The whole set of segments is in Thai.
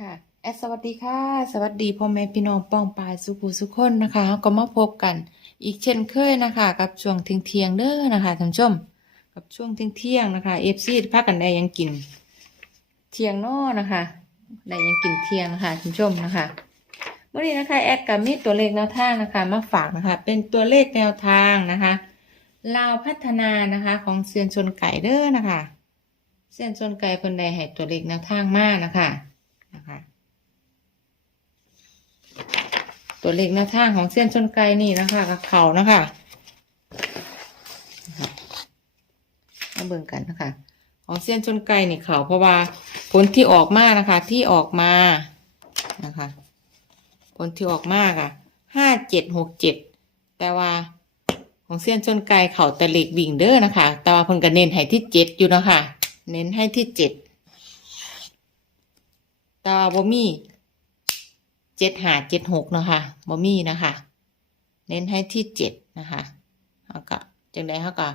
ค่ะแอดสวัสดีค่ะ สวัสดีพ่อแม่พี่น้องป้องปายสุขุสุขคนนะคะ ก็มาพบกัน อีกเช่นเคยนะคะ กับช่วงเที่ยงเที่ยงเด้อนะคะท่านผู้ชม กับช่วงเที่ยงเที่ยงนะคะเอฟซีพากันได้ยังกิน เที่ยงนอนะคะได้ยังกินเที่ยงนะคะท่านผู้ชมนะคะเมื่อนี้นะคะแอดกับมีตัวเลขแนวทางนะคะ มาฝากนะคะ เป็นตัวเลขแนวทางนะคะลาวพัฒนานะคะของเซียนชนไก่เด้อนะคะเส้นชนไก่เพิ่นได้ให้ตัวเลขแนวทางมานะคะนะคะ ตัวเลขแนวทางของเส้นชนไก่นี่นะคะกับเขานะคะมาเบิ่งกันนะคะ ของเส้นชนไก่นี่เขาเพราะว่าผลที่ออกมานะคะ ที่ออกมานะคะ ผลที่ออกมาค่ะห้าเจ็ดหกเจ็ดแต่ว่าของเส้นชนไก่เขาแต่เหล็กวิ่งเด้อนะคะ แต่ว่าเพิ่นก็เน้นให้ที่เจ็ดอยู่นะคะเน้นให้ที่เจ็ดแตว่าบ่มี เจ็ดหาเจ็ดหกนะคะบ่มีนะคะ เน้นให้ที่เจ็ดนะคะเขาก็จังไดเขาก็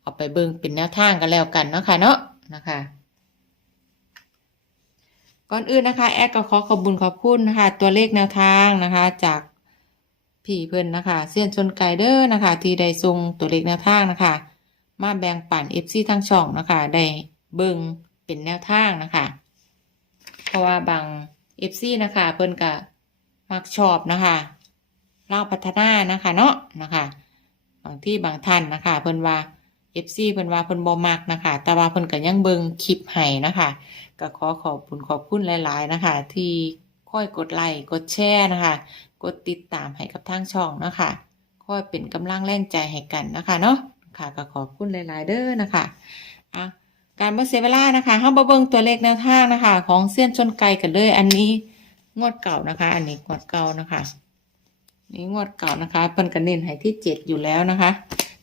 เอาไปเบิ่งเป็นแนวทางกันแล้วกันเนาะค่ะเนาะนะคะ ก่อนอื่นนะคะ แอดก็ขอขอบบุญขอบคุณนะคะ ตัวเลขแนวทางนะคะ จากพี่เพื่อนนะคะเซียนชนไกเดอร์นะคะ ที่ได้ส่งตัวเลขแนวทางนะคะ มาแบ่งปันเอฟซีทั้งช่องนะคะ ได้เบิ่งเป็นแนวทางนะคะ เพราะว่าบางเอฟซีนะคะ เพิ่นก็ มักชอบนะคะเล่าพัฒนานะคะเนาะนะคะบางที่บางท่านนะคะเพิ่นว่าเอฟซีเพิ่นว่าเพิ่นบ่มักนะคะ แต่ว่าเพิ่นก็ยังเบิ่งคลิปให้นะคะก็ขอขอบคุณขอบคุณหลาย ๆ นะคะ ที่ค่อยกดไลค์กดแชร์นะคะ กดติดตามให้กับทางช่องนะคะค่อยเป็นกำลังแรงใจให้กันนะคะเนาะค่ะก็ขอบคุณหลาย ๆ เด้อนะคะอะการบ่เสียเวลานะคะเฮามาเบิ่งตัวเลขแนวทางนะคะ ของเส้นชนไก่กันเลยอันนี้ งวดเก่านะคะ อันนี้งวดเก่านะคะ นี่งวดเก่านะคะเพิ่นก็เน้นให้ที่เจ็ดอยู่แล้วนะคะ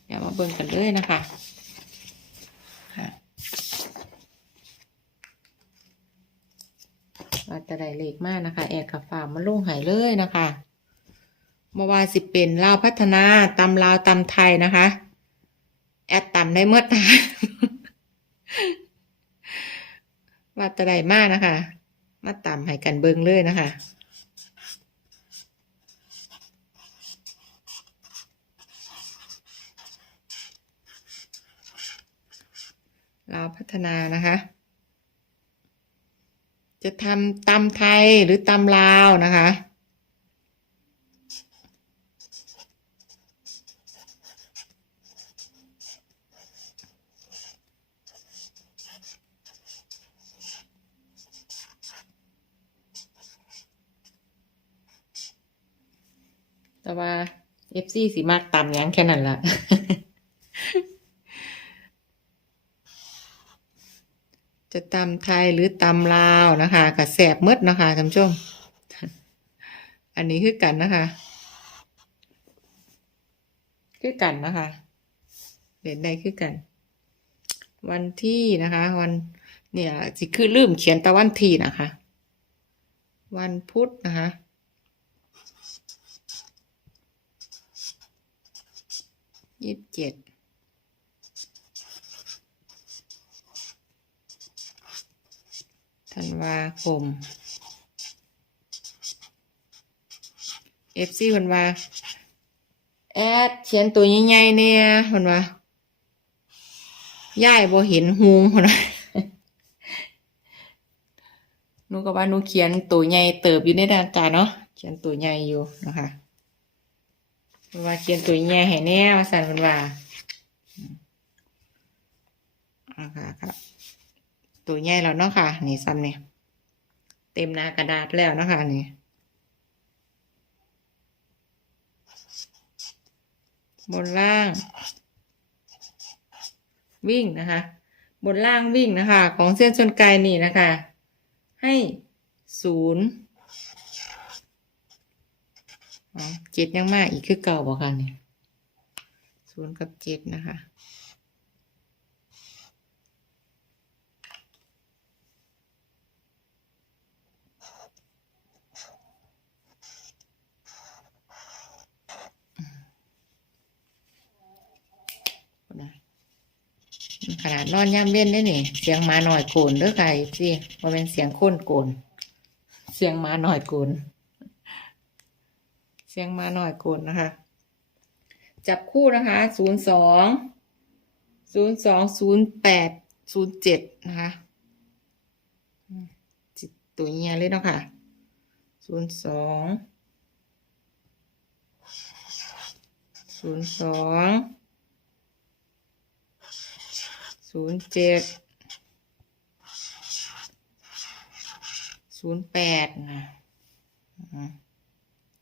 เดี๋ยวมาเบิ่งกันเลยนะคะค่ะว่าจะได้เลขมากนะคะ แอดกับฝามาลงหายเลยนะคะเมื่อวานสิเป็นลาวพัฒนาตำลาวตำไทยนะคะ แอดตำได้เมื่อตาว่าจะได้มากนะคะ มาตำให้กันเบิงเลยนะคะลาวพัฒนานะคะ จะทำตำไทยหรือตำลาวนะคะ แต่ว่าเอฟซีสิมากตำหยังแค่นั้นละจะตำไทยหรือตำลาวนะคะกับแสบหมืดนะคะท่านผู้ชม อันนี้คือกันนะคะ คือกันนะคะเห็นได้คือกัน วันที่นะคะ วันเนี่ยสิคือลืมเขียนแตะวันที่นะคะ วันพุธนะคะ ยี่สิบเจ็ดธันวาคมเอฟซีเพิ่นว่า แอดเขียนตัวใหญ่ๆเนี่ยเพิ่นว่าย่ายบ่เห็นหูเพิ่นว่าหนูก็ว่าหนูเขียนตัวใหญ่เติบอยู่ในดานการเนาะเขียนตัวใหญ่อยู่นะคะ ว่าเขียนตัวใหญ่ให้แน่ว่าซั่นเพิ่นว่าอืมอ่าค่ะครับตัวใหญ่แล้วเนาะค่ะ นี่ซ้ำเนี่ยเต็มหน้ากระดาษแล้วเนาะคะนี่บนล่าง วิ่งนะคะ บนล่างวิ่งนะคะ ของเส้นชนไกลนี่นะคะ ให้ศูนย์ เจ็ดยังมากอีกคือเก่าบอกค่ะนี่ยศูนย์กับเจ็ดนะคะขนาดนอนย่ำเว้นได้นี่ เสียงมาหน่อยโกนเด้อค่ะสิว่าเป็นเสียงคนโกน เสียงมาหน่อยโกน สียงมาหน่อยกุนนะคะ จับคู่นะคะศูนย์สองศูนย์สองศูนย์แปดศูนย์เจ็ดนะคะจิตตัวเงียเลยเนาะค่ะศูนย์สองศูนย์สองศูนย์เจ็ดศูนย์แปดนะ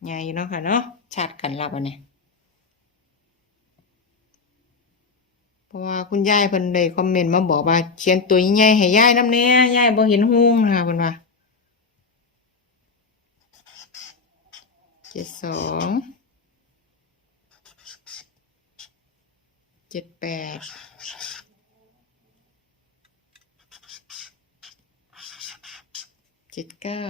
ใหญ่เนาะค่ะเนาะชัดกันแล้วอันนี้เพราะว่าคุณยายเพิ่นเลยคอมเมนต์มาบอกว่าเขียนตัวใหญ่ให้ยายน้ำเนี้ยยายบ่เห็นหุ้งนะคะเพิ่นว่าเจ็ดสองเจ็ดแปดเจ็ดเก้า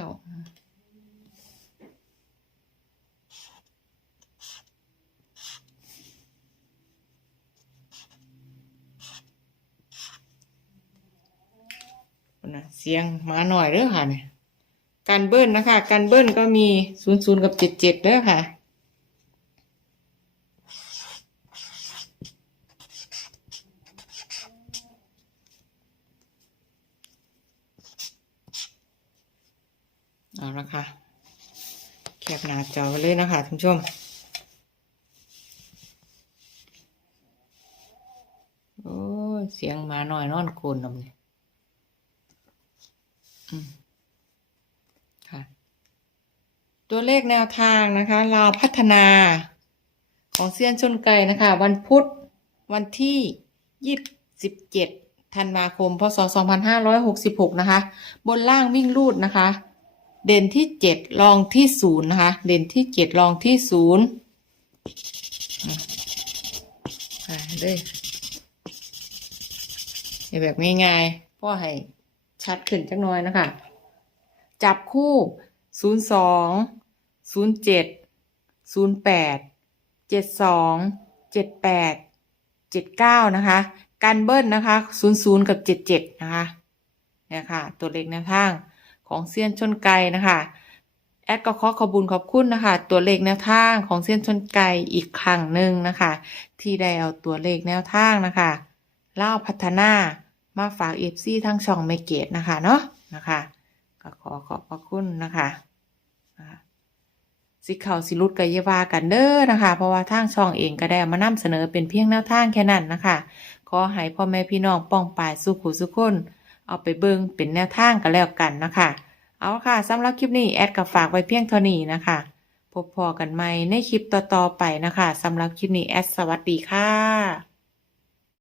นะเสียงหมาหน่อยเด้อค่ะเนี่ยการเบิ้ลนะคะ การเบิ้ลก็มีศูนย์ศูนย์กับเจ็ดเจ็ดเด้อค่ะ เอาละค่ะแคบหน้าจอไว้เลยนะคะท่านผู้ชมโอ้เสียงมาหน่อยนอนโคนนำเนี่ย ค่ะ ตัวเลขแนวทางนะคะเราวพัฒนาของเซียนชนไก่นะคะ วันพุธวันที่ยี่สิบเจ็ดธันวาคมพศสองพันห้าร้อยหกสิบหกนะคะ บนล่างวิ่งรูดนะคะ เด่นที่เจ็ดรองที่ศูนย์นะคะ เด่นที่เจ็ดรองที่ศูนย์อืมอ่าเลยให้แบบง่ายๆพ่อให้ ชัดขึ้นจักหน่อยนะคะ จับคู่ศูนย์สองศูนย์เจ็ดศูนะคะ การเบิ้ลนะคะศูนย์ศูนย์กับเจ็ดเจ็ดนะคะเนี่ยค่ะ ตัวเลขแนวทางของเซียนชนไก่นะคะ แอดก็ขอขอบคุญขอบคุณนะคะ ตัวเลขแนวทางของเส้นชนไก่อีกครั้งหนึ่งนะคะ ที่ได้เอาตัวเลขแนวทางนะคะเล่าพัฒนา มาฝากเอฟซีทั้งช่องเมเกตนะคะเนาะนะคะ ก็ขอขอบพระคุณนะคะสิเขาสิรุดกับเยวากันเด้อนะคะ เพราะว่าทางช่องเองก็ได้เอามานำเสนอเป็นเพียงแนวทางแค่นั้นนะคะ ขอให้พ่อแม่พี่น้องป้องปรายสุขุสุขคน เอาไปเบิ่งเป็นแนวทางกันแล้วกันนะคะ เอาค่ะสำหรับคลิปนี้แอดก็ฝากไว้เพียงเท่านี้นะคะ พบพอกันใหม่ในคลิปต่อๆไปนะคะสำหรับคลิปนี้แอดสวัสดีค่ะ